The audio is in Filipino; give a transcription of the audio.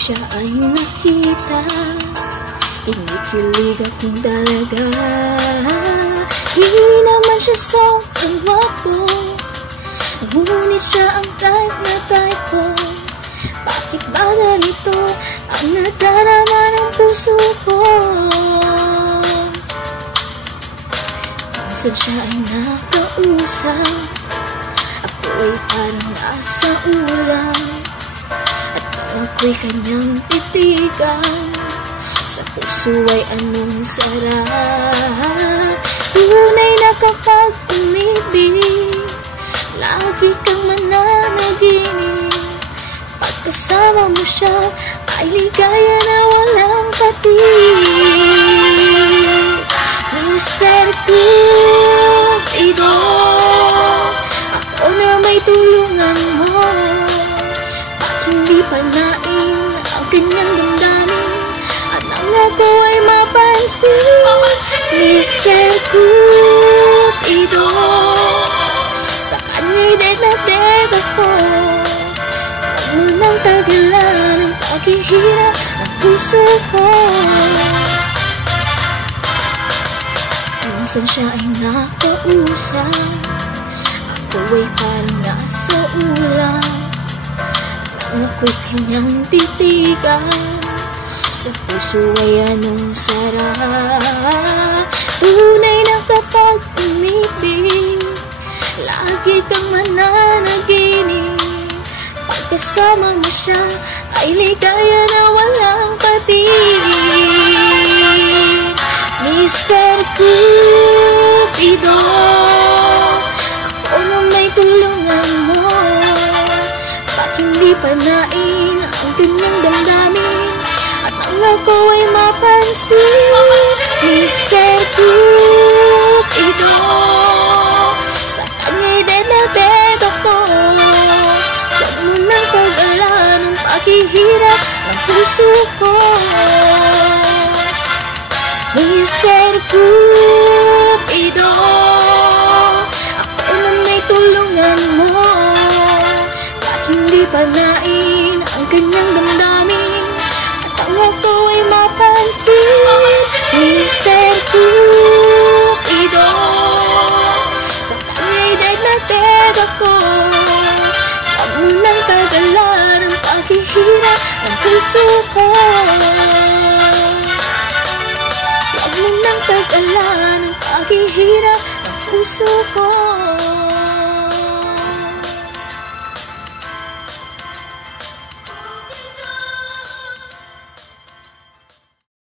siya ay nakita, kinikilig aking dalaga. Di naman siya sobrang gwapo, ngunit siya ang type na type ko. Bakit ba ganito ang nadarama ng puso ko? Minsan siya ay nakausap, ako ay parang nasa ulam, at nang ako'y kanyang titigan, sa puso ay anong sarap. Tunay na kapag umibig, lagi kang mananaginip. Pagkasama mo siya ay ligaya na walang patig. Mr. Cupido, ako na may tulungan mo. Bakit hindi panain ang kanyang damdamin at nang ako ay mapansin? Mr. Cupido, sa kanya'y deg na deg ako. Huwag mo nang tagalan ang paghihirap ng puso ko. Minsan siya ay nakausap, ako ay parang nasa ulam, nang ako'y kanyang titigan, sa puso ay anong sarap. Tunay na kapag umibig, lagi kang mananaginip. Pagkasama mo siya ay ligaya na walang patig. Mr. Cupido, ako na may tulungan mo. Ba't hindi panain ang kanyang damdamin at nang ako ay mapansin? Mr. Cupido, sa kanya'y deg na deg ako. Huwag mo nang pag-alan ang paghihirap ng puso ko. Mr. Cupido, ako na may tulungan mo. Ba't hindi panain ang kanyang damdamin at ang ako ay mapansin? Mr. Cupido, sa kanya'y deg na deg ako. Huwag mo nang tagalan ang paghihirap ng puso ko. Huwag mo nang pag-alan ang paghihirap ng puso ko.